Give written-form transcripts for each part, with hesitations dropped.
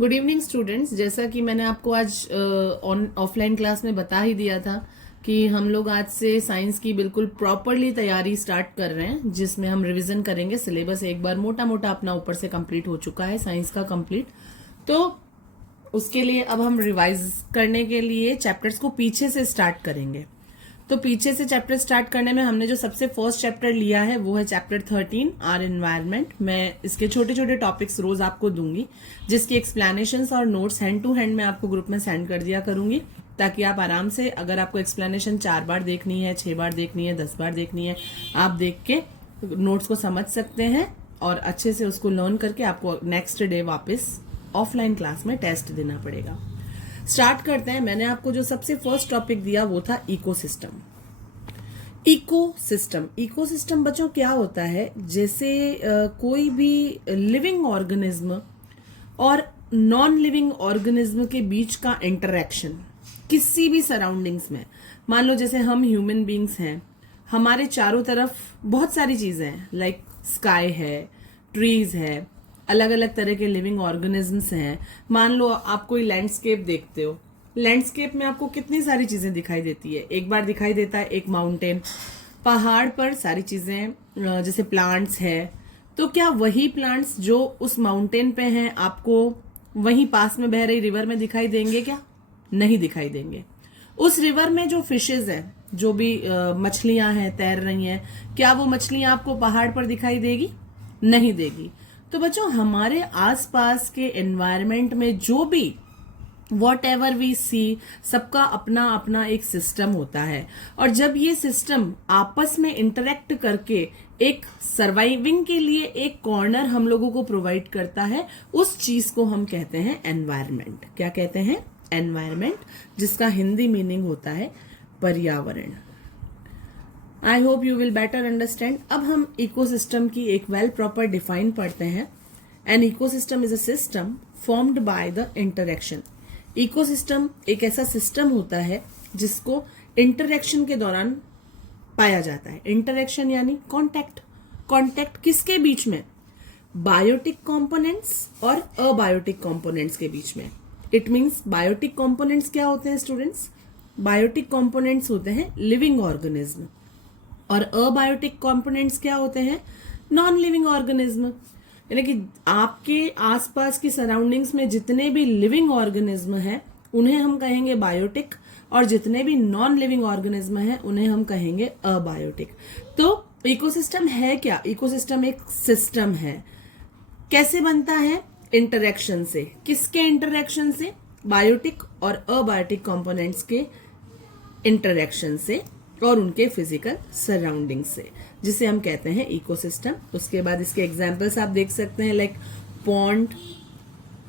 Good evening students. जैसा कि मैंने आपको आज ऑफलाइन क्लास में बता ही दिया था कि हम लोग आज से साइंस की बिल्कुल प्रॉपरली तैयारी स्टार्ट कर रहे हैं, जिसमें हम रिवीजन करेंगे। सिलेबस एक बार मोटा मोटा अपना ऊपर से कंप्लीट हो चुका है साइंस का कंप्लीट, तो उसके लिए अब हम रिवाइज करने के लिए चैप्टर्स को पीछे से स्टार्ट करेंगे। तो पीछे से चैप्टर स्टार्ट करने में हमने जो सबसे फर्स्ट चैप्टर लिया है वो है चैप्टर 13 आर एनवायरनमेंट। मैं इसके छोटे छोटे टॉपिक्स रोज आपको दूंगी, जिसकी एक्सप्लेनेशंस और नोट्स हैंड टू हैंड मैं आपको ग्रुप में सेंड कर दिया करूंगी, ताकि आप आराम से, अगर आपको एक्सप्लेनेशन 4 बार देखनी है, 6 बार देखनी है, 10 बार देखनी है, आप देख के नोट्स को समझ सकते हैं और अच्छे से उसको लर्न करके आपको नेक्स्ट डे वापस ऑफलाइन क्लास में टेस्ट देना पड़ेगा। स्टार्ट करते हैं। मैंने आपको जो सबसे फर्स्ट टॉपिक दिया वो था इकोसिस्टम। इकोसिस्टम बच्चों क्या होता है? जैसे कोई भी लिविंग ऑर्गेनिज्म और नॉन लिविंग ऑर्गेनिज्म के बीच का इंटरेक्शन किसी भी सराउंडिंग्स में, मान लो जैसे हम ह्यूमन बींग्स हैं, हमारे चारों तरफ बहुत सारी चीजें हैं, लाइक स्काई है, ट्रीज है, अलग अलग तरह के लिविंग ऑर्गेनिजम्स हैं। मान लो आप कोई लैंडस्केप देखते हो, लैंडस्केप में आपको कितनी सारी चीजें दिखाई देती है। एक बार दिखाई देता है एक माउंटेन, पहाड़ पर सारी चीजें जैसे प्लांट्स है, तो क्या वही प्लांट्स जो उस माउंटेन पे हैं आपको वहीं पास में बह रही रिवर में दिखाई देंगे? क्या नहीं दिखाई देंगे। उस रिवर में जो फिशेज हैं, जो भी मछलियां हैं तैर रही हैं, क्या वो मछलियां आपको पहाड़ पर दिखाई देगी? नहीं देगी। तो बच्चों, हमारे आसपास के एनवायरनमेंट में जो भी वॉट एवर वी सी, सबका अपना अपना एक सिस्टम होता है, और जब ये सिस्टम आपस में इंटरेक्ट करके एक सर्वाइविंग के लिए एक कॉर्नर हम लोगों को प्रोवाइड करता है, उस चीज को हम कहते हैं एनवायरनमेंट। क्या कहते हैं? एनवायरनमेंट, जिसका हिंदी मीनिंग होता है पर्यावरण। I hope you will better understand. अब हम इकोसिस्टम की एक वेल प्रॉपर डिफाइन पढ़ते हैं। An ecosystem is a system formed by the interaction. Ecosystem एक ऐसा सिस्टम होता है जिसको इंटरेक्शन के दौरान पाया जाता है। इंटरेक्शन यानी कॉन्टैक्ट। कॉन्टैक्ट किसके बीच में? बायोटिक कंपोनेंट्स और अबायोटिक कंपोनेंट्स के बीच में। इट मीन्स बायोटिक कंपोनेंट्स क्या होते हैं स्टूडेंट्स? बायोटिक कंपोनेंट्स होते हैं लिविंग ऑर्गेनिज्म, और अबायोटिक कंपोनेंट्स क्या होते हैं? Non living organism. यानी कि आपके आसपास की सराउंडिंग्स में जितने भी लिविंग ऑर्गेनिज्म हैं उन्हें हम कहेंगे बायोटिक, और जितने भी नॉन लिविंग ऑर्गेनिज्म हैं उन्हें हम कहेंगे अबायोटिक। तो इकोसिस्टम है क्या? इकोसिस्टम एक सिस्टम है। कैसे बनता है? इंटरेक्शन से। किसके इंटरेक्शन से? बायोटिक और अबायोटिक कंपोनेंट्स के इंटरेक्शन से और उनके फिजिकल सराउंडिंग से, जिसे हम कहते हैं इकोसिस्टम। उसके बाद इसके एग्जांपल्स आप देख सकते हैं, like pond,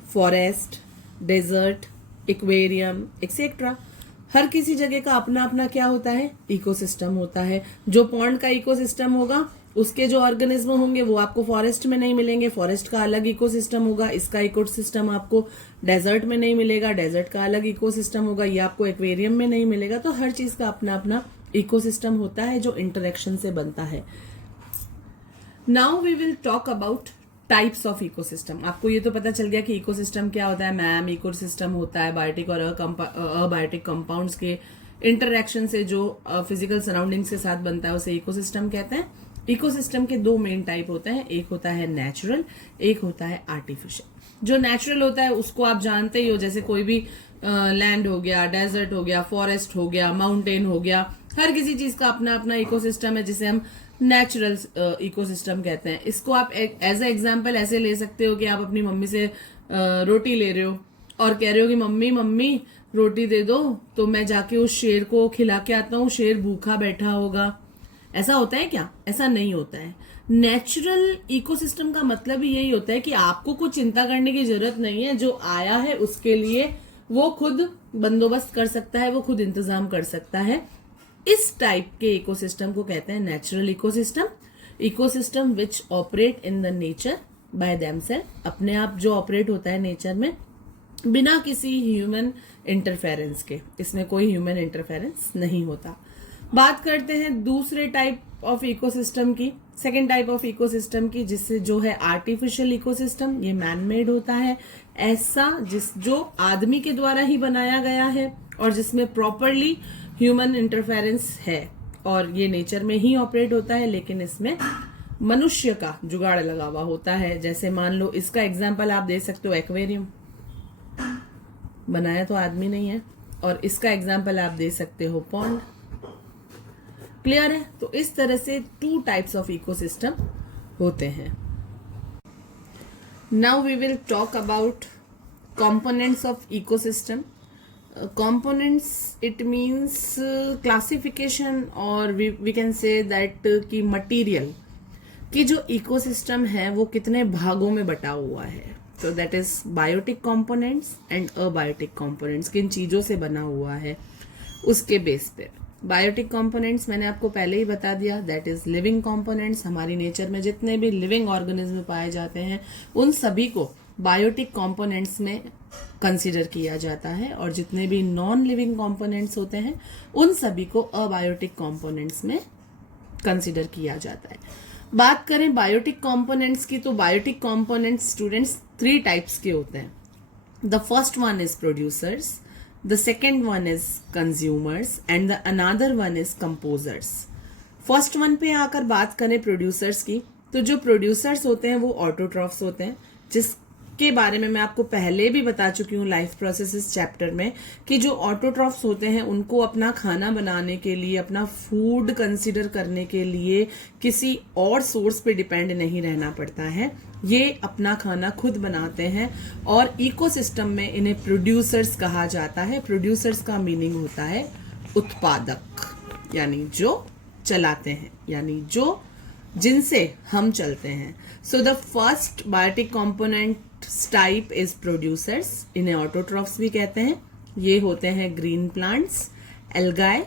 forest, desert, aquarium etcetera. हर किसी जगह का अपना अपना क्या होता है? इकोसिस्टम होता है। जो पॉन्ड का इकोसिस्टम होगा, उसके जो ऑर्गेनिज्म होंगे वो आपको फॉरेस्ट में नहीं मिलेंगे, फॉरेस्ट का अलग इकोसिस्टम होगा। इसका इकोसिस्टम आपको डेजर्ट में नहीं मिलेगा, डेजर्ट का अलग इकोसिस्टम होगा, ये आपको एक्वेरियम में नहीं मिलेगा। तो हर चीज का अपना अपना इकोसिस्टम होता है जो इंटरेक्शन से बनता है। Now we will talk about types of ecosystem. आपको ये तो पता चल गया कि इकोसिस्टम क्या होता है। मैम, इकोसिस्टम होता है बायोटिक और अबायोटिक कंपाउंड्स के इंटरेक्शन से जो फिजिकल सराउंडिंग्स के साथ बनता है, उसे इकोसिस्टम कहते हैं। इकोसिस्टम के 2 मेन टाइप होते हैं, एक होता है नेचुरल, एक होता है आर्टिफिशियल। जो नेचुरल होता है उसको आप जानते ही हो, जैसे कोई भी लैंड हो गया, डेजर्ट हो गया, फॉरेस्ट हो गया, माउंटेन हो गया, हर किसी चीज का अपना अपना इकोसिस्टम है, जिसे हम नेचुरल इकोसिस्टम कहते हैं। इसको आप एज ए एग्जाम्पल ऐसे ले सकते हो कि आप अपनी मम्मी से रोटी ले रहे हो और कह रहे हो कि मम्मी मम्मी रोटी दे दो, तो मैं जाके उस शेर को खिला के आता हूँ, शेर भूखा बैठा होगा। ऐसा होता है क्या? ऐसा नहीं होता है। नेचुरल इकोसिस्टम का मतलब ही यही होता है कि आपको कुछ चिंता करने की जरूरत नहीं है। जो आया है उसके लिए वो खुद बंदोबस्त कर सकता है, वो खुद इंतजाम कर सकता है। इस टाइप के इकोसिस्टम को कहते हैं natural ecosystem. Ecosystem which operate in the nature by themselves, अपने आप जो ऑपरेट होता है नेचर में बिना किसी ह्यूमन इंटरफेरेंस के। इसमें कोई ह्यूमन इंटरफेरेंस नहीं होता। बात करते हैं दूसरे टाइप ऑफ इकोसिस्टम की, सेकेंड टाइप ऑफ इकोसिस्टम की, जिससे जो है आर्टिफिशियल इकोसिस्टम। ये मैन मेड होता है। ऐसा जो आदमी के द्वारा ही बनाया गया है और जिसमें प्रॉपरली ह्यूमन इंटरफेरेंस है और ये नेचर में ही ऑपरेट होता है, लेकिन इसमें मनुष्य का जुगाड़ लगा हुआ होता है। जैसे मान लो इसका एग्जाम्पल आप दे सकते हो, एक्वेरियम बनाया तो आदमी नहीं है, और इसका एग्जाम्पल आप दे सकते हो पॉन्ड। क्लियर है? तो इस तरह से 2 टाइप्स ऑफ इकोसिस्टम होते हैं। Now we will talk about components of ecosystem. Components, it means classification, or we can say that कि material कि जो इकोसिस्टम है वो कितने भागों में बटा हुआ है। तो that is biotic components and abiotic components, किन चीजों से बना हुआ है उसके बेस पे। बायोटिक कंपोनेंट्स मैंने आपको पहले ही बता दिया, दैट इज लिविंग कंपोनेंट्स। हमारी नेचर में जितने भी लिविंग ऑर्गेनिज्म पाए जाते हैं उन सभी को बायोटिक कंपोनेंट्स में कंसीडर किया जाता है, और जितने भी नॉन लिविंग कंपोनेंट्स होते हैं उन सभी को अबायोटिक कंपोनेंट्स में कंसीडर किया जाता है। बात करें बायोटिक कंपोनेंट्स की, तो बायोटिक कंपोनेंट्स स्टूडेंट्स 3 टाइप्स के होते हैं। The first one is producers, the second one is consumers and the another one is composers. First one पे आकर बात करें प्रोड्यूसर्स की, तो जो प्रोड्यूसर्स होते हैं वो ऑटोट्रॉफ्स होते हैं, जिसके बारे में मैं आपको पहले भी बता चुकी हूँ लाइफ प्रोसेसेस चैप्टर में, कि जो ऑटोट्रॉफ्स होते हैं उनको अपना खाना बनाने के लिए, अपना फूड कंसीडर करने के लिए किसी और सोर्स पे डिपेंड नहीं रहना पड़ता है। ये अपना खाना खुद बनाते हैं, और इकोसिस्टम में इन्हें प्रोड्यूसर्स कहा जाता है। प्रोड्यूसर्स का मीनिंग होता है उत्पादक, यानी जो चलाते हैं, यानी जो जिनसे हम चलते हैं। So the first biotic component type is producers, इन्हें ऑटोट्रॉफ्स भी कहते हैं। ये होते हैं green plants, algae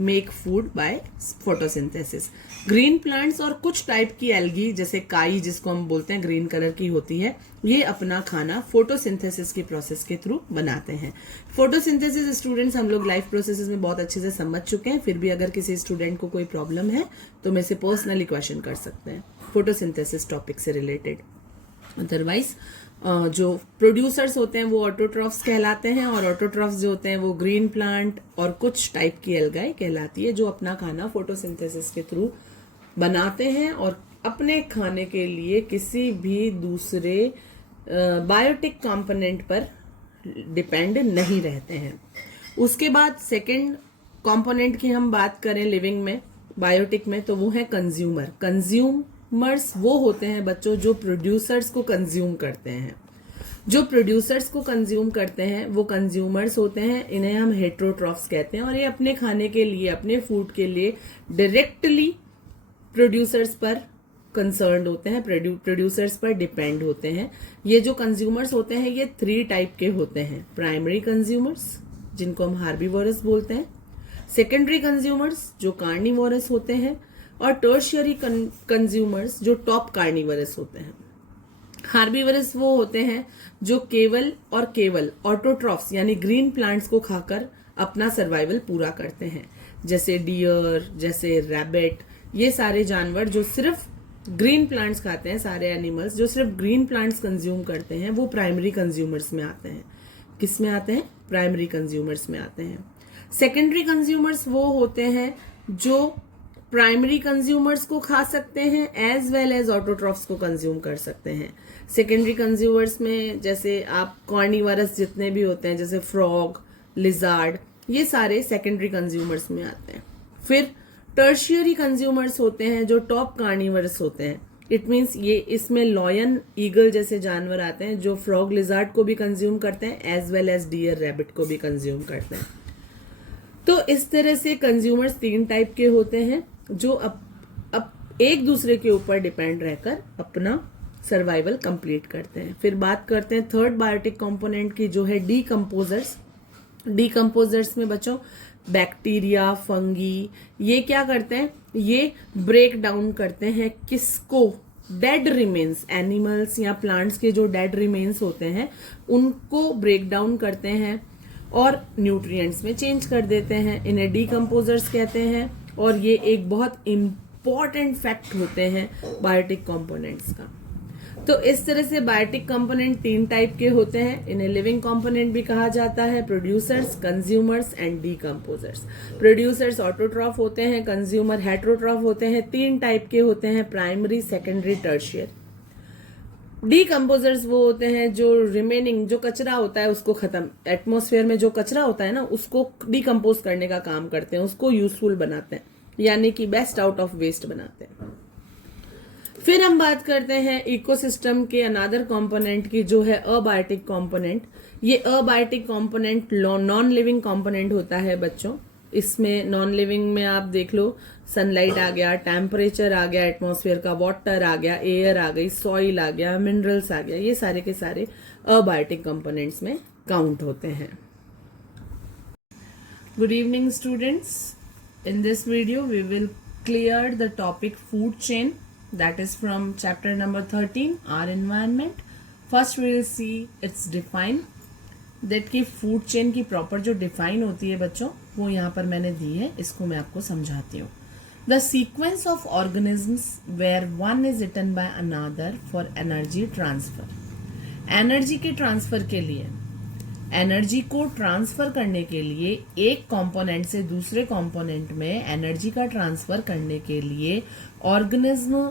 make food by photosynthesis. Green plants और कुछ टाइप की एल्गी, जैसे काई जिसको हम बोलते हैं, ग्रीन कलर की होती है, ये अपना खाना फोटोसिंथेसिस की प्रोसेस के थ्रू बनाते हैं। फोटोसिंथेसिस स्टूडेंट्स हम लोग लाइफ प्रोसेसेस में बहुत अच्छे से समझ चुके हैं, फिर भी अगर किसी स्टूडेंट को कोई प्रॉब्लम है तो मेरे से पर्सनली क्वेश्चन कर सकते हैं फोटोसिंथेसिस टॉपिक से रिलेटेड। अदरवाइज जो प्रोड्यूसर्स होते हैं वो ऑटोट्रॉफ्स कहलाते हैं, और ऑटोट्रॉफ्स जो होते हैं वो ग्रीन प्लांट और कुछ टाइप की एल्गाई कहलाती है, जो अपना खाना फोटोसिंथेसिस के थ्रू बनाते हैं और अपने खाने के लिए किसी भी दूसरे बायोटिक कंपोनेंट पर डिपेंड नहीं रहते हैं। उसके बाद सेकंड कंपोनेंट की हम बात करें लिविंग में, बायोटिक में, तो वो है कंज्यूमर। कंज्यूमर्स वो होते हैं बच्चों जो प्रोड्यूसर्स को कंज्यूम करते हैं। जो प्रोड्यूसर्स को कंज्यूम करते हैं वो कंज्यूमर्स होते हैं, इन्हें हम हेट्रोट्रॉफ्स कहते हैं, और ये अपने खाने के लिए, अपने फूड के लिए डायरेक्टली प्रोड्यूसर्स पर कंसर्न्ड होते हैं, प्रोड्यूसर्स पर डिपेंड होते हैं। ये जो कंज्यूमर्स होते हैं ये 3 टाइप के होते हैं। प्राइमरी कंज्यूमर्स जिनको हम हार्बीवोरस बोलते हैं, सेकेंडरी कंज्यूमर्स जो कार्निवोरस होते हैं, और टर्शियरी कंज्यूमर्स जो टॉप कार्निवोरस होते हैं। हार्बीवोरस वो होते हैं जो केवल और केवल ऑटोट्रॉफ्स यानी ग्रीन प्लांट्स को खाकर अपना सर्वाइवल पूरा करते हैं, जैसे डियर, जैसे रैबिट, ये सारे जानवर जो सिर्फ ग्रीन प्लांट्स खाते हैं, सारे एनिमल्स जो सिर्फ ग्रीन प्लांट्स कंज्यूम करते हैं, वो प्राइमरी कंज्यूमर्स में आते हैं। किस में आते हैं? प्राइमरी कंज्यूमर्स में आते हैं। सेकेंडरी कंज्यूमर्स वो होते हैं जो प्राइमरी कंज्यूमर्स को खा सकते हैं एज वेल एज ऑटोट्रॉफ्स को कंज्यूम कर सकते हैं। सेकेंडरी कंज्यूमर्स में जैसे आप कार्निवोरस जितने भी होते हैं, जैसे फ्रॉग, लिजार्ड, ये सारे सेकेंडरी कंज्यूमर्स में आते हैं। फिर टर्शियरी कंज्यूमर्स होते हैं जो टॉप कार्निवोरस होते हैं। इट मीन्स ये इसमें लॉयन, ईगल जैसे जानवर आते हैं जो फ्रॉग, लिजार्ड को भी कंज्यूम करते हैं as well as deer, rabbit को भी कंज्यूम करते हैं। तो इस तरह से कंज्यूमर्स 3 टाइप के होते हैं जो अब एक दूसरे के ऊपर डिपेंड रहकर अपना सर्वाइवल कंप्लीट करते हैं। फिर बात करते हैं थर्ड बायोटिक कंपोनेंट की, जो है डीकंपोजर्स। डीकंपोजर्स में बच्चों बैक्टीरिया, फंगी, ये क्या करते हैं? ये ब्रेक डाउन करते हैं किसको? डेड रिमेन्स, एनिमल्स या प्लांट्स के जो डेड रिमेन्स होते हैं उनको ब्रेक डाउन करते हैं और न्यूट्रिएंट्स में चेंज कर देते हैं। इन्हें डीकंपोजर्स कहते हैं, और ये एक बहुत इम्पॉर्टेंट फैक्ट होते हैं बायोटिक कंपोनेंट्स का। तो इस तरह से बायोटिक कंपोनेंट 3 टाइप के होते हैं। इन्हें लिविंग कंपोनेंट भी कहा जाता है, producers, consumers and decomposers. Producers autotroph होते हैं, कंज्यूमर हेटेरोट्रॉफ होते हैं। 3 टाइप के होते हैं, प्राइमरी, सेकेंडरी, टर्शियर। डीकम्पोजर्स वो होते हैं जो रिमेनिंग जो कचरा होता है उसको खत्म, एटमॉस्फेयर में जो कचरा होता है ना उसको डीकम्पोज करने का काम करते हैं, उसको यूजफुल बनाते हैं, यानी कि बेस्ट आउट ऑफ वेस्ट बनाते हैं। फिर हम बात करते हैं इकोसिस्टम के अनादर कंपोनेंट की, जो है अबायोटिक कंपोनेंट। ये abiotic component non living component होता है बच्चों। इसमें नॉन लिविंग में आप देख लो, सनलाइट आ गया, टेम्परेचर आ गया, एटमॉस्फेयर का वाटर आ गया, एयर आ गई, सॉइल आ गया, मिनरल्स आ गया, ये सारे के सारे अबायोटिक कंपोनेंट्स में काउंट होते हैं। Good evening students, in this video we will clear the topic food chain, that is from chapter number 13, our environment. First we will see its define, that कि food chain की proper जो define होती है बच्चों, वो यहाँ पर मैंने दी है, इसको मैं आपको समझाती हूँ। The sequence of organisms where one is eaten by another for energy transfer. Energy के ट्रांसफर के लिए, एनर्जी को ट्रांसफर करने के लिए, एक कंपोनेंट से दूसरे कंपोनेंट में एनर्जी का ट्रांसफर करने के लिए ऑर्गेनिज्म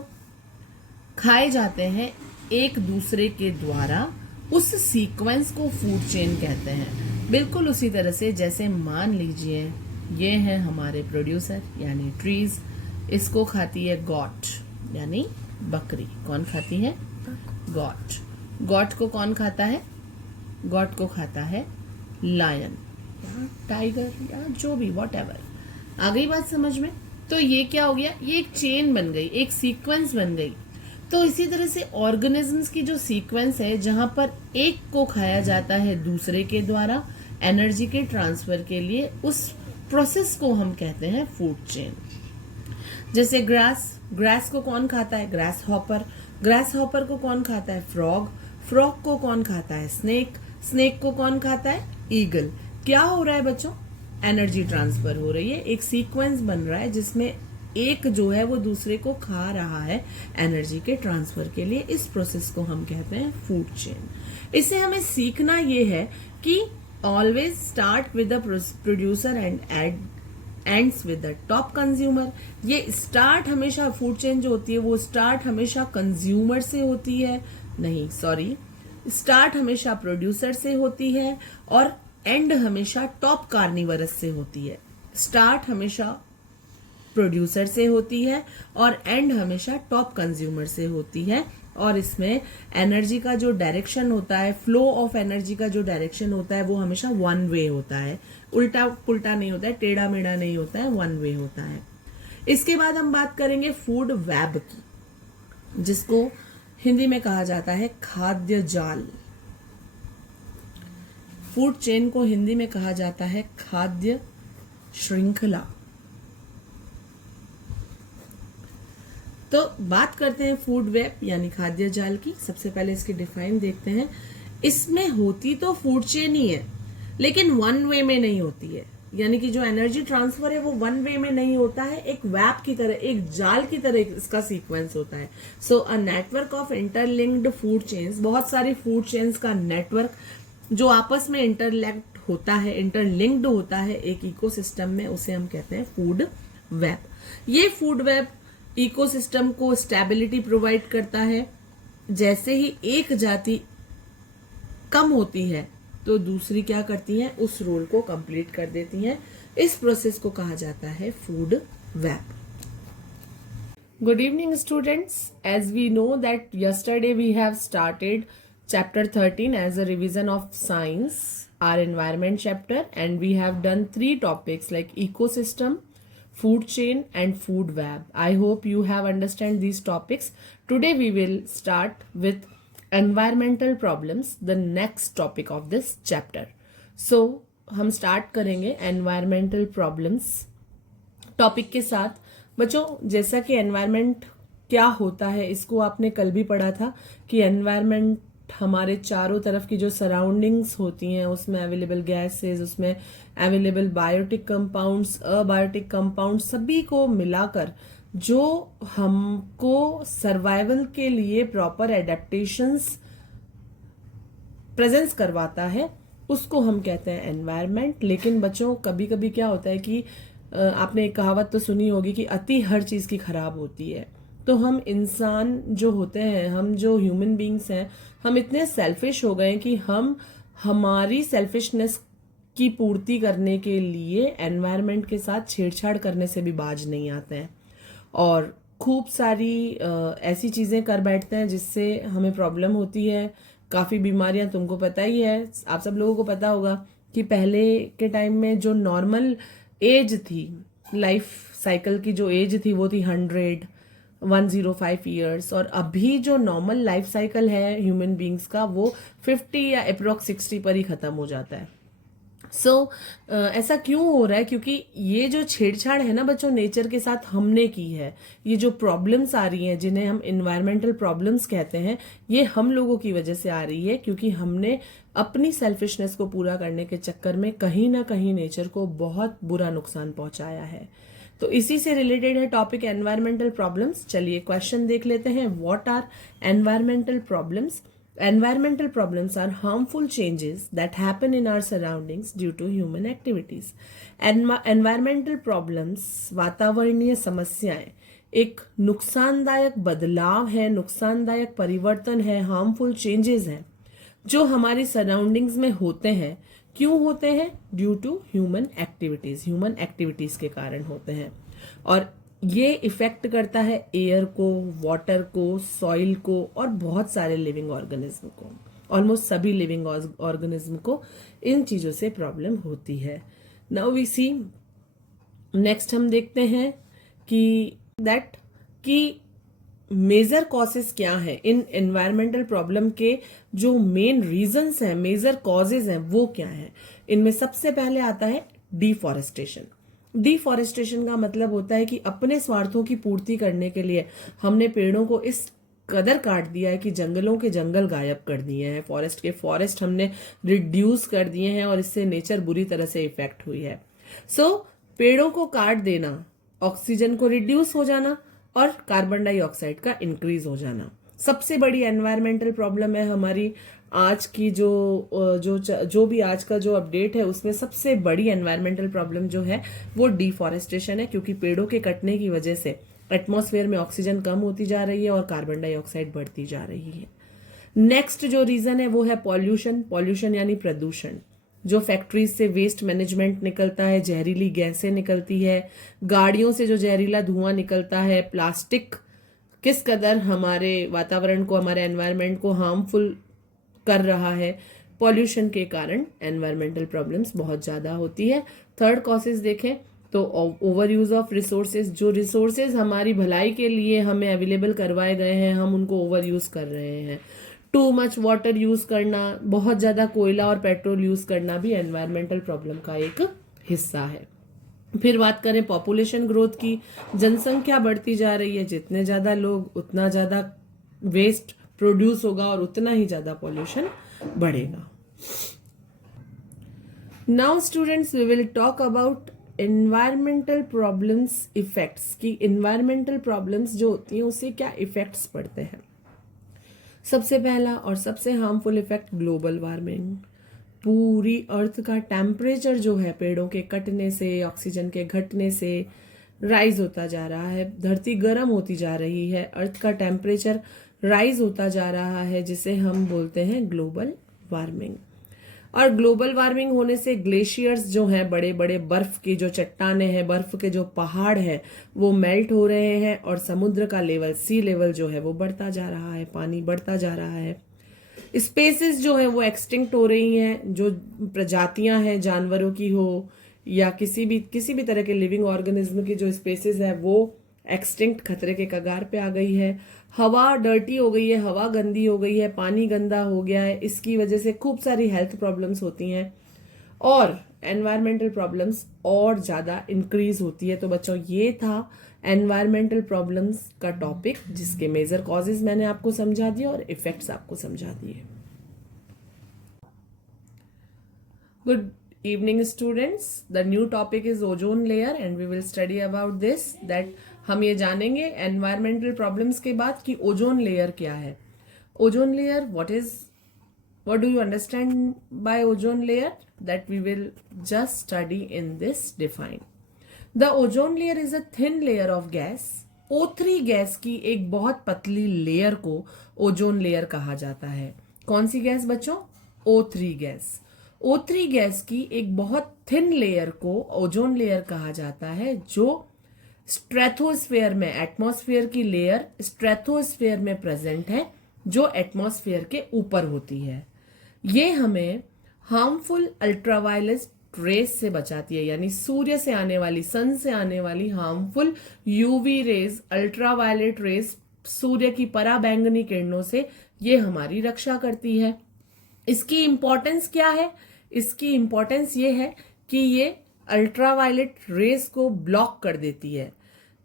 खाए जाते हैं एक दूसरे के द्वारा। उस सीक्वेंस को फूड चेन कहते हैं। बिल्कुल उसी तरह से जैसे मान लीजिए ये है हमारे प्रोड्यूसर यानी ट्रीज, इसको खाती है गॉट यानी बकरी। कौन खाती है? गॉट। गॉट को कौन खाता है? गॉट को खाता है लायन या टाइगर या जो भी, व्हाटएवर। आ गई बात समझ में? तो ये क्या हो गया? ये एक चेन बन गई, एक सीक्वेंस बन गई। तो इसी तरह से ऑर्गेनिजम्स की जो सीक्वेंस है, जहां पर एक को खाया जाता है दूसरे के द्वारा एनर्जी के ट्रांसफर के लिए, उस प्रोसेस को हम कहते हैं फूड चेन। जैसे ग्रास, ग्रास को कौन खाता है? Grass hopper. ग्रास हॉपर को कौन खाता है? फ्रॉग। फ्रॉग को कौन खाता है? स्नेक। स्नेक को कौन खाता है? ईगल। क्या हो रहा है बच्चों? एनर्जी ट्रांसफर हो रही है, एक सीक्वेंस बन रहा है जिसमें एक जो है वो दूसरे को खा रहा है एनर्जी के ट्रांसफर के लिए। इस प्रोसेस को हम कहते हैं फूड चेन। इससे हमें सीखना ये है कि always start with the producer and ends with the top consumer. ये स्टार्ट हमेशा, फूड चेन जो होती है वो स्टार्ट हमेशा कंज्यूमर से होती है, नहीं सॉरी, स्टार्ट हमेशा प्रोड्यूसर से होती है और एंड हमेशा टॉप कार्निवरस से होती है। स्टार्ट हमेशा प्रोड्यूसर से होती है और एंड हमेशा टॉप कंज्यूमर से होती है। और इसमें एनर्जी का जो डायरेक्शन होता है, फ्लो ऑफ एनर्जी का जो डायरेक्शन होता है, वो हमेशा वन वे होता है, उल्टा पुल्टा नहीं होता है, टेढ़ा मेढ़ा नहीं होता है, वन वे होता है। इसके बाद हम बात करेंगे फूड वेब की, जिसको हिंदी में कहा जाता है खाद्य जाल। फूड चेन को हिंदी में कहा जाता है खाद्य श्रृंखला। तो बात करते हैं फूड वेब यानी खाद्य जाल की। सबसे पहले इसकी डिफाइन देखते हैं। इसमें होती तो फूड चेन ही है, लेकिन वन वे में नहीं होती है, यानी कि जो एनर्जी ट्रांसफर है वो वन वे में नहीं होता है, एक वेब की तरह, एक जाल की तरह इसका सीक्वेंस होता है। So a network of interlinked food chains, बहुत सारी फूड चेन्स का नेटवर्क जो आपस में इंटरलेक्ट होता है, इंटरलिंक्ड होता है एक इकोसिस्टम में, उसे हम कहते हैं फूड वेब। ये फूड वेब इकोसिस्टम को स्टेबिलिटी प्रोवाइड करता है। जैसे ही एक जाति कम होती है तो दूसरी क्या करती हैं? उस रोल को कंप्लीट कर देती हैं। इस प्रोसेस को कहा जाता है food web. Good evening students, as we know that yesterday we have started chapter 13 as a revision of science, our environment chapter, and we have done 3 topics like ecosystem, food chain and food web. I hope you have understand these topics. Today we will start with environmental problems, the next topic of this chapter. So हम start करेंगे environmental problems topic के साथ। बच्चों, जैसा कि environment क्या होता है इसको आपने कल भी पढ़ा था कि environment हमारे चारों तरफ की जो सराउंडिंग्स होती हैं, उसमें अवेलेबल गैसेस, उसमें available biotic compounds, abiotic compounds, सभी को मिलाकर जो हमको सर्वाइवल के लिए प्रॉपर एडेप्टेशंस प्रेजेंस करवाता है, उसको हम कहते हैं एनवायरनमेंट। लेकिन बच्चों कभी कभी क्या होता है कि आपने एक कहावत तो सुनी होगी कि अति हर चीज की खराब होती है। तो हम इंसान जो होते हैं, हम जो ह्यूमन बींग्स हैं, हम इतने सेल्फिश हो गए कि हम हमारी सेल्फिशनेस की पूर्ति करने के लिए एनवायरनमेंट के साथ छेड़छाड़ करने से भी बाज नहीं आते हैं, और खूब सारी ऐसी चीजें कर बैठते हैं जिससे हमें प्रॉब्लम होती है। काफी बीमारियां, तुमको पता ही है, आप सब लोगों को पता होगा कि पहले के टाइम में जो नॉर्मल एज थी, लाइफ साइकिल की जो एज थी वो थी 105 ईयर्स, और अभी जो नॉर्मल लाइफ साइकिल है ह्यूमन बींग्स का वो 50 या अप्रोक्स 60 पर ही खत्म हो जाता है। ऐसा क्यों हो रहा है? क्योंकि ये जो छेड़छाड़ है ना बच्चों नेचर के साथ हमने की है, ये जो प्रॉब्लम्स आ रही हैं जिन्हें हम इन्वायरमेंटल प्रॉब्लम्स कहते हैं, ये हम लोगों की वजह से आ रही है, क्योंकि हमने अपनी सेल्फिशनेस को पूरा करने के चक्कर में कहीं ना कहीं नेचर को बहुत बुरा नुकसान पहुंचाया है। तो इसी से रिलेटेड है टॉपिक एनवायरमेंटल प्रॉब्लम्स। चलिए क्वेश्चन देख लेते हैं। What are environmental problems? Environmental problems are harmful changes that happen in our surroundings due to human activities. Environmental problems वातावरणीय समस्याएं एक नुकसानदायक बदलाव है, नुकसानदायक परिवर्तन है, हार्मफुल चेंजेस हैं जो हमारी सराउंडिंग्स में होते हैं। क्यों होते हैं? ड्यू टू ह्यूमन एक्टिविटीज के कारण होते हैं। और ये इफेक्ट करता है एयर को, वाटर को, सॉइल को और बहुत सारे लिविंग ऑर्गेनिज्म को। ऑलमोस्ट सभी लिविंग ऑर्गेनिज्म को इन चीजों से प्रॉब्लम होती है। नाउ वी सी नेक्स्ट, हम देखते हैं कि मेजर कॉजेज क्या है इन एनवायरमेंटल प्रॉब्लम के। जो मेन रीजंस हैं, मेजर कॉजेज हैं, वो क्या है? इनमें सबसे पहले आता है डिफॉरेस्टेशन। डिफॉरेस्टेशन का मतलब होता है कि अपने स्वार्थों की पूर्ति करने के लिए हमने पेड़ों को इस कदर काट दिया है कि जंगलों के जंगल गायब कर दिए हैं, फॉरेस्ट के फॉरेस्ट हमने रिड्यूस कर दिए हैं, और इससे नेचर बुरी तरह से इफेक्ट हुई है। पेड़ों को काट देना, ऑक्सीजन को रिड्यूस हो जाना और कार्बन डाइऑक्साइड का इंक्रीज हो जाना, सबसे बड़ी एनवायरमेंटल प्रॉब्लम है हमारी। आज की जो भी आज का जो अपडेट है उसमें सबसे बड़ी एनवायरमेंटल प्रॉब्लम जो है वो डिफॉरेस्टेशन है, क्योंकि पेड़ों के कटने की वजह से एटमॉस्फेयर में ऑक्सीजन कम होती जा रही है और कार्बन डाइऑक्साइड बढ़ती जा रही है। नेक्स्ट जो रीजन है वो है पॉल्यूशन यानी प्रदूषण। जो फैक्ट्रीज से वेस्ट मैनेजमेंट निकलता है, जहरीली गैसें निकलती है, गाड़ियों से जो जहरीला धुआं निकलता है, प्लास्टिक किस कदर हमारे वातावरण को, हमारे एनवायरनमेंट को हार्मफुल कर रहा है। पॉल्यूशन के कारण एनवायरमेंटल प्रॉब्लम्स बहुत ज्यादा होती है। थर्ड कॉजेज देखें तो ओवर यूज ऑफ रिसोर्सेज। जो रिसोर्सेज हमारी भलाई के लिए हमें अवेलेबल करवाए गए हैं, हम उनको ओवर यूज कर रहे हैं। टू मच वाटर यूज करना, बहुत ज्यादा कोयला और पेट्रोल यूज करना भी एनवायरमेंटल प्रॉब्लम का एक हिस्सा है। फिर बात करें पॉपुलेशन ग्रोथ की, जनसंख्या बढ़ती जा रही है, जितने ज्यादा लोग उतना ज्यादा वेस्ट प्रोड्यूस होगा और उतना ही ज्यादा पॉल्यूशन बढ़ेगा। Now students, we will talk about environmental problems effects, की एनवायरमेंटल प्रॉब्लम्स जो होती हैं उससे क्या इफेक्ट्स पड़ते हैं। सबसे पहला और सबसे हार्मफुल इफेक्ट ग्लोबल वार्मिंग। पूरी अर्थ का टेम्परेचर जो है पेड़ों के कटने से, ऑक्सीजन के घटने से राइज होता जा रहा है। धरती गर्म होती जा रही है, अर्थ का टेम्परेचर राइज होता जा रहा है, जिसे हम बोलते हैं ग्लोबल वार्मिंग। और ग्लोबल वार्मिंग होने से ग्लेशियर्स जो हैं, बड़े बड़े बर्फ की जो चट्टाने हैं, बर्फ के जो पहाड़ हैं, वो मेल्ट हो रहे हैं और समुद्र का लेवल, सी लेवल जो है वो बढ़ता जा रहा है, पानी बढ़ता जा रहा है। स्पेसीज जो है वो एक्सटिंक्ट हो रही हैं। जो प्रजातियां हैं जानवरों की हो या किसी भी तरह के लिविंग ऑर्गेनिज्म की जो स्पेसीज है वो एक्सटिंक्ट, खतरे के कगार पे आ गई है। हवा डर्टी हो गई है, हवा गंदी हो गई है, पानी गंदा हो गया है। इसकी वजह से खूब सारी हेल्थ प्रॉब्लम्स होती हैं और एनवायरमेंटल प्रॉब्लम्स और ज्यादा इंक्रीज होती है। तो बच्चों, ये था एनवायरमेंटल प्रॉब्लम्स का टॉपिक, जिसके मेजर कॉजेज मैंने आपको समझा दिए और इफेक्ट्स आपको समझा दिए। Good evening students, the new topic is ozone layer and we will study about this, that हम ये जानेंगे एनवायरमेंटल प्रॉब्लम्स के बाद कि ओजोन लेयर क्या है. Ozone layer, what do you understand by ozone layer? That we will just study in this define. The ozone layer is a thin layer of gas. O3 gas की एक बहुत पतली layer को ozone layer कहा जाता है. कौन सी gas बच्चों? O3 gas. O3 गैस की एक बहुत थिन लेयर को ओजोन लेयर कहा जाता है, जो स्ट्रेथोस्फेयर में, एटमॉस्फेयर की लेयर स्ट्रेथोस्फेयर में प्रेजेंट है, जो एटमॉस्फेयर के ऊपर होती है. ये हमें हार्मफुल अल्ट्रावायलेट रेस से बचाती है, यानी सूर्य से आने वाली, सन से आने वाली harmful UV rays, ultraviolet rays, सूर्य की पराबैंगनी किरणों से ये हमारी रक्षा करती है. इसकी इंपॉर्टेंस क्या है? इसकी इंपॉर्टेंस ये है कि ये अल्ट्रावायलेट रेस को ब्लॉक कर देती है.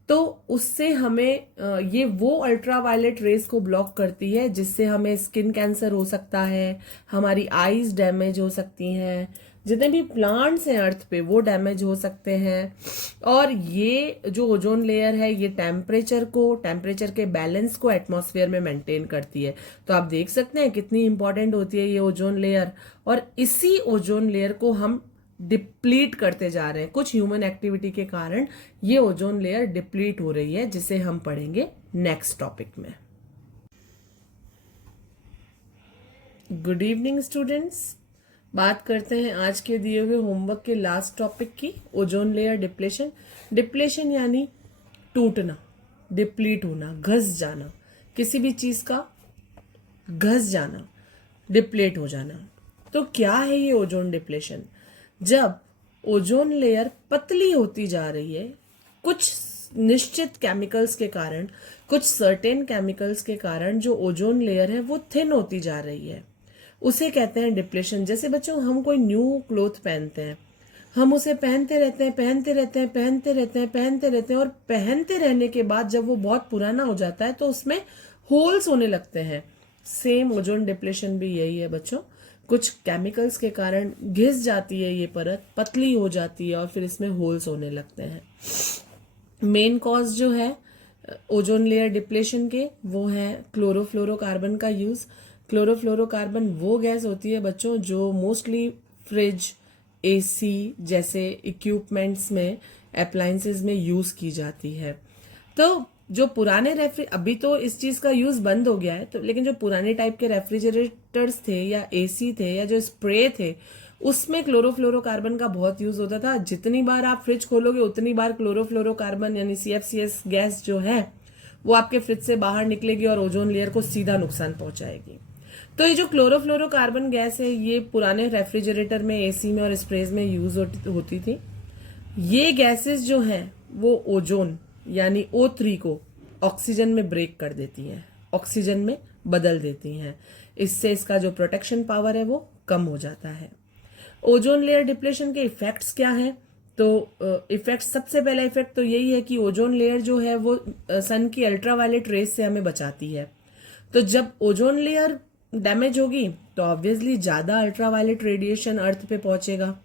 तो उससे हमें ये वो अल्ट्रावायलेट रेस को ब्लॉक करती है जिससे हमें स्किन कैंसर हो सकता है, हमारी आईज डैमेज हो सकती हैं, जितने भी प्लांट्स हैं अर्थ पे वो डैमेज हो सकते हैं. और ये जो ओजोन लेयर है ये टेम्परेचर के बैलेंस को एटमॉस्फेयर में मेंटेन करती है. तो आप देख सकते हैं कितनी इंपॉर्टेंट होती है ये ओजोन लेयर. और इसी ओजोन लेयर को हम डिप्लीट करते जा रहे हैं. कुछ ह्यूमन एक्टिविटी के कारण ये ओजोन लेयर डिप्लीट हो रही है, जिसे हम पढ़ेंगे नेक्स्ट टॉपिक में. Good evening students. बात करते हैं आज के दिए हुए होमवर्क के लास्ट टॉपिक की, ओजोन लेयर डिप्लेशन. डिप्लेशन यानी टूटना, डिप्लीट होना, घस जाना, किसी भी चीज का घस जाना, डिप्लीट हो जाना. तो क्या है ये ओजोन डिप्लेशन? जब ओजोन लेयर पतली होती जा रही है, कुछ निश्चित केमिकल्स के कारण, कुछ सर्टेन केमिकल्स के कारण जो ओजोन लेयर है वो थिन होती जा रही है, उसे कहते हैं डिप्लेशन. जैसे बच्चों हम कोई न्यू क्लोथ पहनते हैं, हम उसे पहनते रहते हैं और पहनते रहने के बाद जब वो बहुत पुराना हो जाता है तो उसमें होल्स होने लगते हैं. सेम ओजोन डिप्लेशन भी यही है बच्चों. कुछ केमिकल्स के कारण घिस जाती है ये परत, पतली हो जाती है और फिर इसमें होल्स होने लगते हैं. मेन कॉज जो है ओजोन लेयर डिप्लेशन के वो है क्लोरोफ्लोरोकार्बन का यूज. क्लोरोफ्लोरोकार्बन वो गैस होती है बच्चों जो मोस्टली फ्रिज, एसी जैसे इक्विपमेंट्स में, अप्लायंसेस में यूज की जाती है. तो जो पुराने अभी तो इस चीज का यूज बंद हो गया है, तो लेकिन जो पुराने टाइप के रेफ्रिजरेटर्स थे या एसी थे या जो स्प्रे थे, उसमें क्लोरोफ्लोरोकार्बन का बहुत यूज होता था. जितनी बार आप फ्रिज खोलोगे उतनी बार क्लोरोफ्लोरोकार्बन यानी CFCS गैस जो है वो आपके फ्रिज से बाहर निकलेगी और ओजोन लेयर को सीधा नुकसान पहुंचाएगी. तो ये जो क्लोरोफ्लोरोकार्बन गैस है ये पुराने रेफ्रिजरेटर में, एसी में और स्प्रेज में यूज होती थी. ये गैसेस जो हैं वो ओजोन यानी O3 को ऑक्सीजन में ब्रेक कर देती हैं, ऑक्सीजन में बदल देती हैं. इससे इसका जो प्रोटेक्शन पावर है वो कम हो जाता है. ओजोन लेयर डिप्लेशन के इफेक्ट्स क्या हैं? तो इफेक्ट, सबसे पहला इफेक्ट तो यही है कि ओजोन लेयर जो है वो सन की अल्ट्रावायलेट रेस से हमें बचाती है. तो जब ओजोन लेयर डैमेज होगी तो ऑब्वियसली ज्यादा अल्ट्रावायलेट रेडिएशन अर्थ पे पहुंचेगा,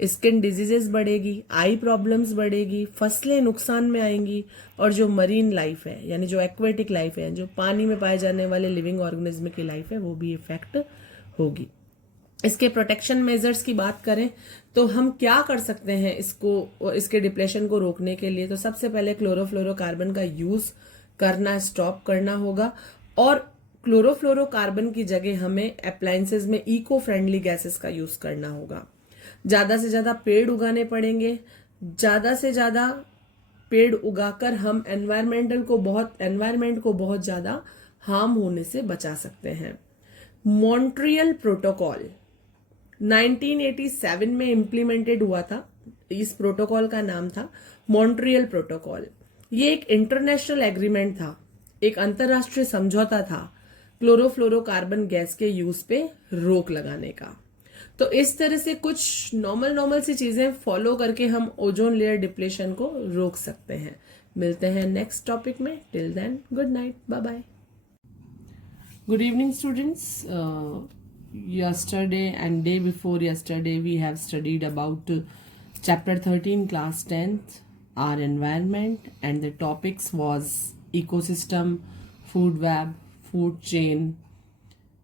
स्किन डिजीजेस बढ़ेगी, आई प्रॉब्लम्स बढ़ेगी, फसलें नुकसान में आएंगी और जो मरीन लाइफ है यानी जो एक्वेटिक लाइफ है, जो पानी में पाए जाने वाले लिविंग ऑर्गेनिज्म की लाइफ है, वो भी इफेक्ट होगी. इसके प्रोटेक्शन मेजर्स की बात करें तो हम क्या कर सकते हैं इसके डिप्लेशन को रोकने के लिए? तो सबसे पहले क्लोरोफ्लोरोकार्बन का यूज करना स्टॉप करना होगा और क्लोरोफ्लोरोकार्बन की जगह हमें अप्लायंसेस में इको फ्रेंडली गैसेस का यूज करना होगा. ज्यादा से ज्यादा पेड़ उगाने पड़ेंगे. ज्यादा से ज्यादा पेड़ उगाकर हम एनवायरमेंट को बहुत ज्यादा हार्म होने से बचा सकते हैं. मॉन्ट्रियल प्रोटोकॉल 1987 में इम्प्लीमेंटेड हुआ था. इस प्रोटोकॉल का नाम था मॉन्ट्रियल प्रोटोकॉल. ये एक इंटरनेशनल एग्रीमेंट था, एक अंतरराष्ट्रीय समझौता था क्लोरोफ्लोरोकार्बन गैस के यूज पे रोक लगाने का. तो इस तरह से कुछ नॉर्मल सी चीजें फॉलो करके हम ओजोन लेयर डिप्लेशन को रोक सकते हैं. मिलते हैं नेक्स्ट टॉपिक में. Till then, good night, bye bye. Good evening students. Yesterday and day before yesterday we have studied about chapter 13 class 10th our environment, and the topics was ecosystem, food web, food chain,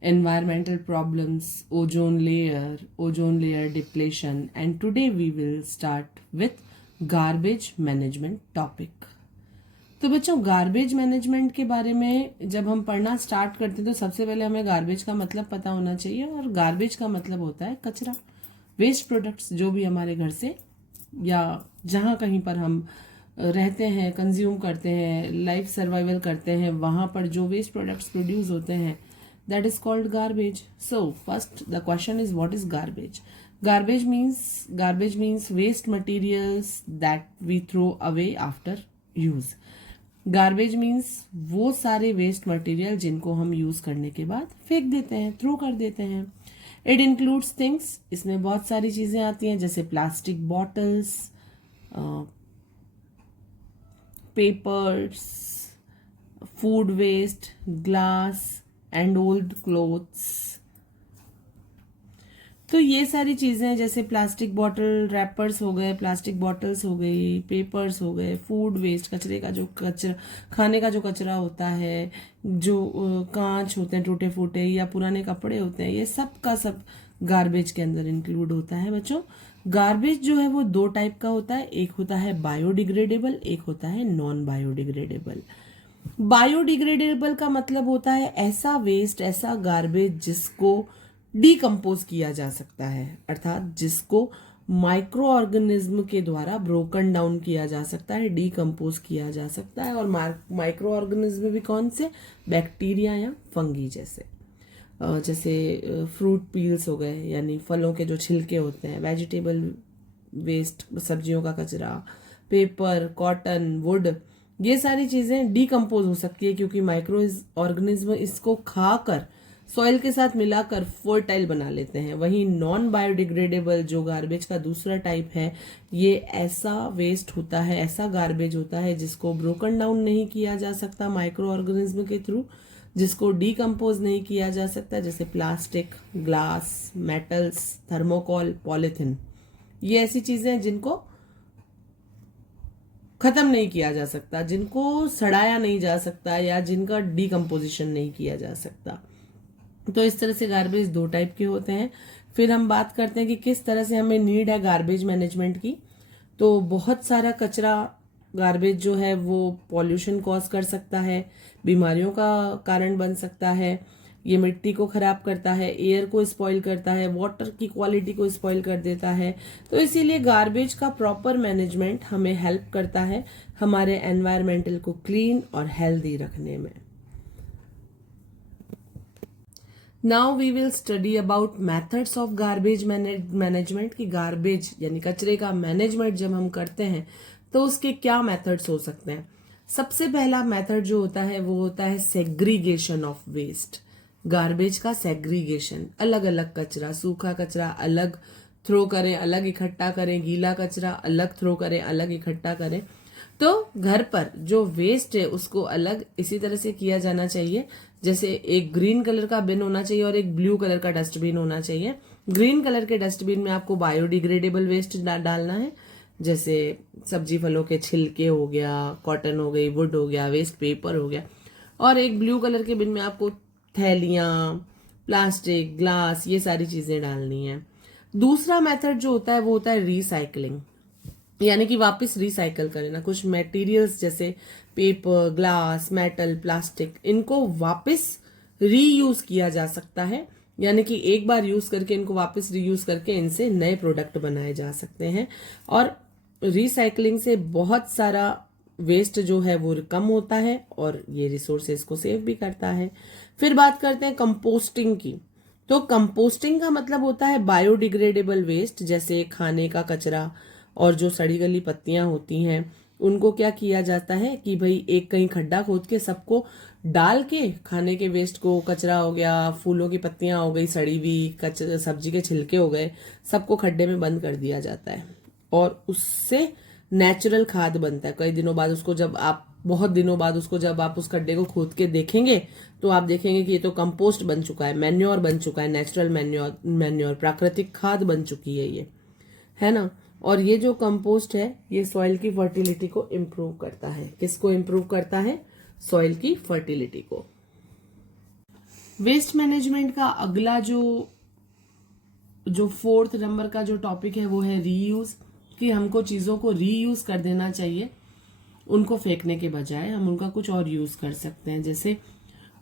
environmental problems, ozone layer depletion, and today we will start with garbage management topic. तो बच्चों, garbage management के बारे में जब हम पढ़ना start करते हैं तो सबसे पहले हमें गार्बेज का मतलब पता होना चाहिए, और गार्बेज का मतलब होता है कचरा, वेस्ट प्रोडक्ट्स जो भी हमारे घर से या जहाँ कहीं पर हम रहते हैं, कंज्यूम करते हैं, लाइफ सर्वाइवल करते हैं, वहाँ पर जो वेस्ट प्रोडक्ट्स प्रोड्यूस होते हैं, that is called garbage. So first the question is what is garbage. Garbage means waste materials that we throw away after use. Garbage means वो सारे वेस्ट मटेरियल जिनको हम यूज करने के बाद फेंक देते हैं, थ्रो कर देते हैं. इट इंक्लूड्स थिंग्स, इसमें बहुत सारी चीजें आती हैं, जैसे plastic bottles, papers, food waste, glass and old clothes. तो ये सारी चीजें जैसे प्लास्टिक बॉटल रैपर्स हो गए, प्लास्टिक बॉटल्स हो गई, पेपर्स हो गए, फूड वेस्ट, कचरे का जो कचरा, खाने का जो कचरा होता है, जो कांच होते हैं टूटे फूटे या पुराने कपड़े होते हैं, ये सब का सब गार्बेज के अंदर इंक्लूड होता है. बच्चों, गार्बेज जो है वो दो टाइप का होता है, एक होता है बायोडिग्रेडेबल, एक होता है नॉन बायोडिग्रेडेबल. बायोडिग्रेडेबल का मतलब होता है ऐसा वेस्ट, ऐसा गार्बेज जिसको डीकम्पोज किया जा सकता है, अर्थात जिसको माइक्रो ऑर्गेनिज्म के द्वारा ब्रोकन डाउन किया जा सकता है, डीकम्पोज किया जा सकता है. और माइक्रो ऑर्गेनिज्म भी कौन से? बैक्टीरिया या फंगी जैसे. जैसे फ्रूट पील्स हो गए, यानी फलों के जो छिलके होते हैं, वेजिटेबल वेस्ट, सब्जियों का कचरा, पेपर, कॉटन, वुड, ये सारी चीजें डीकम्पोज हो सकती है क्योंकि माइक्रो ऑर्गेनिज्म इसको खाकर सॉइल के साथ मिलाकर फर्टाइल बना लेते हैं. वहीं नॉन बायोडिग्रेडेबल जो गार्बेज का दूसरा टाइप है, ये ऐसा वेस्ट होता है, ऐसा गार्बेज होता है जिसको ब्रोकन डाउन नहीं किया जा सकता माइक्रो ऑर्गेनिज्म के थ्रू, जिसको डीकम्पोज नहीं किया जा सकता, जैसे plastic, glass, metals, thermocol, polythene. ये ऐसी चीजें हैं जिनको खत्म नहीं किया जा सकता, जिनको सड़ाया नहीं जा सकता या जिनका डीकम्पोजिशन नहीं किया जा सकता. तो इस तरह से गार्बेज दो टाइप के होते हैं. फिर हम बात करते हैं कि किस तरह से हमें नीड है गार्बेज मैनेजमेंट की. तो बहुत सारा कचरा गार्बेज जो है वो पॉल्यूशन कॉज कर सकता है, बीमारियों का कारण बन सकता है, ये मिट्टी को खराब करता है, एयर को स्पॉइल करता है, वाटर की क्वालिटी को स्पॉइल कर देता है. तो इसीलिए गार्बेज का प्रॉपर मैनेजमेंट हमें हेल्प करता है हमारे एनवायरमेंटल को क्लीन और हेल्दी रखने में. Now we will study about methods of garbage management. की गार्बेज यानी कचरे का मैनेजमेंट जब हम करते हैं तो उसके क्या मेथड्स हो सकते हैं. सबसे पहला मेथड जो होता है वो होता है सेग्रीगेशन ऑफ वेस्ट. गार्बेज का सेग्रीगेशन, अलग अलग कचरा, सूखा कचरा अलग थ्रो करें, अलग इकट्ठा करें, गीला कचरा अलग थ्रो करें, अलग इकट्ठा करें. तो घर पर जो वेस्ट है उसको अलग इसी तरह से किया जाना चाहिए, जैसे एक ग्रीन कलर का बिन होना चाहिए और एक ब्लू कलर का डस्टबिन होना चाहिए. ग्रीन कलर के डस्टबिन में आपको बायोडिग्रेडेबल वेस्ट डालना है, जैसे सब्जी फलों के छिलके हो गया, कॉटन हो गई, वुड हो गया, वेस्ट पेपर हो गया. और एक ब्लू कलर के बिन में आपको थैलियां, प्लास्टिक, ग्लास, ये सारी चीजें डालनी है. दूसरा मेथड जो होता है वो होता है रिसाइकलिंग, यानी कि वापस रिसाइकल करना. कुछ मटेरियल्स जैसे पेपर, ग्लास, मेटल, प्लास्टिक, इनको वापस रीयूज किया जा सकता है, यानी कि एक बार यूज करके इनको वापस रीयूज करके इनसे नए प्रोडक्ट बनाए जा सकते हैं. और रिसाइकलिंग से बहुत सारा वेस्ट जो है वो कम होता है और ये रिसोर्सेज को सेव भी करता है. फिर बात करते हैं कंपोस्टिंग की. तो कंपोस्टिंग का मतलब होता है बायोडिग्रेडेबल वेस्ट, जैसे खाने का कचरा और जो सड़ी गली पत्तियां होती हैं उनको क्या किया जाता है कि भाई एक कहीं खड्डा खोद के सबको डाल के, खाने के वेस्ट को, कचरा हो गया, फूलों की पत्तियां हो गई सड़ी हुई, सब्जी के छिलके हो गए, सबको खड्डे में बंद कर दिया जाता है और उससे नेचुरल खाद बनता है. कई दिनों बाद उसको जब आप बहुत दिनों बाद उसको जब आप उस खड्डे को खोद के देखेंगे तो आप देखेंगे कि ये तो कंपोस्ट बन चुका है, मैन्योर बन चुका है, नेचुरल मैन्योर, प्राकृतिक खाद बन चुकी है ये, है ना. और ये जो कंपोस्ट है ये सॉइल की फर्टिलिटी को इम्प्रूव करता है। किसको इम्प्रूव करता है? सॉइल की फर्टिलिटी को। वेस्ट मैनेजमेंट का अगला जो 4th नंबर का जो टॉपिक है वो है रीयूज, कि हमको चीज़ों को रीयूज कर देना चाहिए। उनको फेंकने के बजाय हम उनका कुछ और यूज कर सकते हैं, जैसे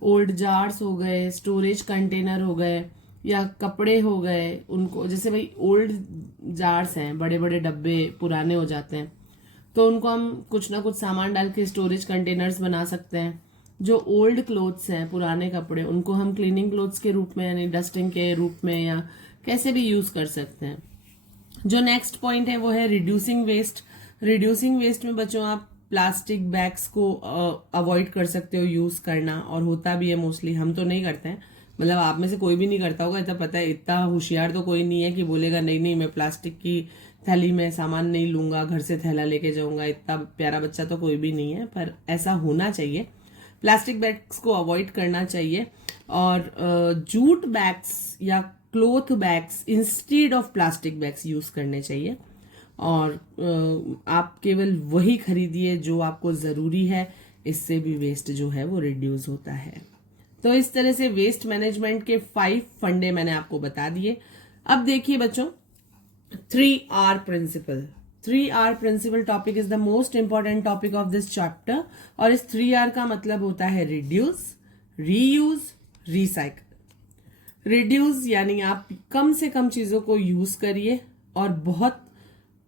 ओल्ड जार्स हो गए, स्टोरेज कंटेनर हो गए, या कपड़े हो गए। उनको जैसे भाई ओल्ड जार्स हैं, बड़े बड़े डब्बे पुराने हो जाते हैं, तो उनको हम कुछ ना कुछ सामान डाल के स्टोरेज कंटेनर्स बना सकते हैं। जो ओल्ड क्लोथ्स हैं, पुराने कपड़े, उनको हम क्लीनिंग क्लोथ्स के रूप में यानी डस्टिंग के रूप में या कैसे भी यूज कर सकते हैं। जो नेक्स्ट पॉइंट है वो है रिड्यूसिंग वेस्ट। रिड्यूसिंग वेस्ट में बच्चों आप प्लास्टिक बैग्स को अवॉइड कर सकते हो यूज करना, और होता भी है मोस्टली, हम तो नहीं करते हैं, मतलब आप में से कोई भी नहीं करता होगा, इतना पता है। इतना होशियार तो कोई नहीं है कि बोलेगा नहीं नहीं मैं प्लास्टिक की थैली में सामान नहीं लूंगा, घर से थैला लेके जाऊंगा। इतना प्यारा बच्चा तो कोई भी नहीं है, पर ऐसा होना चाहिए। प्लास्टिक बैग्स को अवॉइड करना चाहिए, और जूट बैग्स या cloth bags instead of plastic bags use करने चाहिए। और आप केवल वही खरीदिए जो आपको जरूरी है, इससे भी वेस्ट जो है वो रिड्यूस होता है। तो इस तरह से वेस्ट मैनेजमेंट के 5 फंडे मैंने आपको बता दिए। अब देखिए बच्चों, 3R principle. 3R principle topic is the most important topic of this chapter, और इस 3R का मतलब होता है रिड्यूस, रीयूज, रिसाइकल। रिड्यूस यानी आप कम से कम चीजों को यूज करिए और बहुत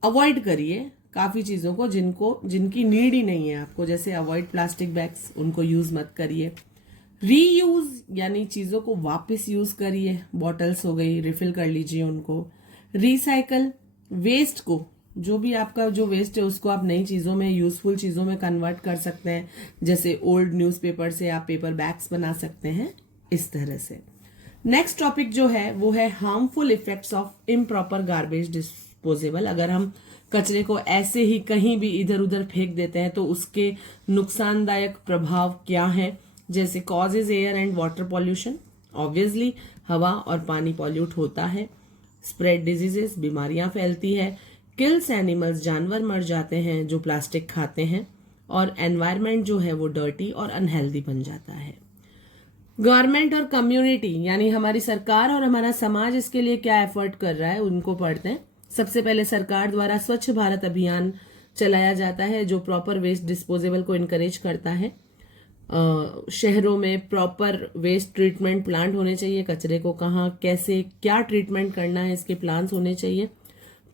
अवॉइड करिए काफी चीजों को जिनकी नीड ही नहीं है आपको, जैसे अवॉइड प्लास्टिक बैग्स, उनको यूज मत करिए। रीयूज यानी चीजों को वापस यूज करिए, बॉटल्स हो गई, रिफिल कर लीजिए उनको। रिसाइकल, वेस्ट को, जो भी आपका जो वेस्ट है उसको आप नई चीजों में, यूजफुल चीजों में कन्वर्ट कर सकते हैं, जैसे ओल्ड न्यूज़पेपर से आप पेपर बैग्स बना सकते हैं, इस तरह से। नेक्स्ट टॉपिक जो है वो है harmful effects of improper garbage disposable. अगर हम कचरे को ऐसे ही कहीं भी इधर उधर फेंक देते हैं तो उसके नुकसानदायक प्रभाव क्या है, जैसे causes air and water pollution, obviously हवा और पानी पॉल्यूट होता है, स्प्रेड डिजीजेस, बीमारियां फैलती है, किल्स एनिमल्स, जानवर मर जाते हैं जो प्लास्टिक खाते हैं, और एनवायरनमेंट जो है वो डर्टी और अनहेल्दी बन जाता है। गवर्नमेंट और कम्युनिटी यानी हमारी सरकार और हमारा समाज इसके लिए क्या एफर्ट कर रहा है, उनको पढ़ते हैं। सबसे पहले सरकार द्वारा स्वच्छ भारत अभियान चलाया जाता है, जो प्रॉपर वेस्ट डिस्पोजेबल को इनकरेज करता है। शहरों में प्रॉपर वेस्ट ट्रीटमेंट प्लांट होने चाहिए, कचरे को कहाँ कैसे क्या ट्रीटमेंट करना है इसके प्लान्स होने चाहिए।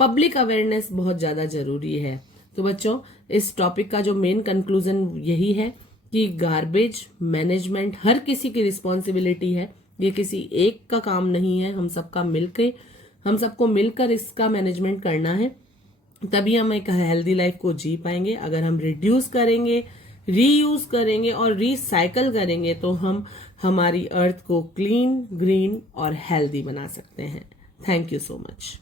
पब्लिक अवेयरनेस बहुत ज्यादा जरूरी है। तो बच्चों, इस टॉपिक का जो मेन कंक्लूजन यही है कि गार्बेज मैनेजमेंट हर किसी की रिस्पॉन्सिबिलिटी है, ये किसी एक का काम नहीं है, हम सबको मिलकर इसका मैनेजमेंट करना है, तभी हम एक हेल्दी लाइफ को जी पाएंगे। अगर हम रिड्यूस करेंगे, रीयूज करेंगे और रिसाइकल करेंगे तो हम हमारी अर्थ को क्लीन, ग्रीन और हेल्दी बना सकते हैं। Thank you so much.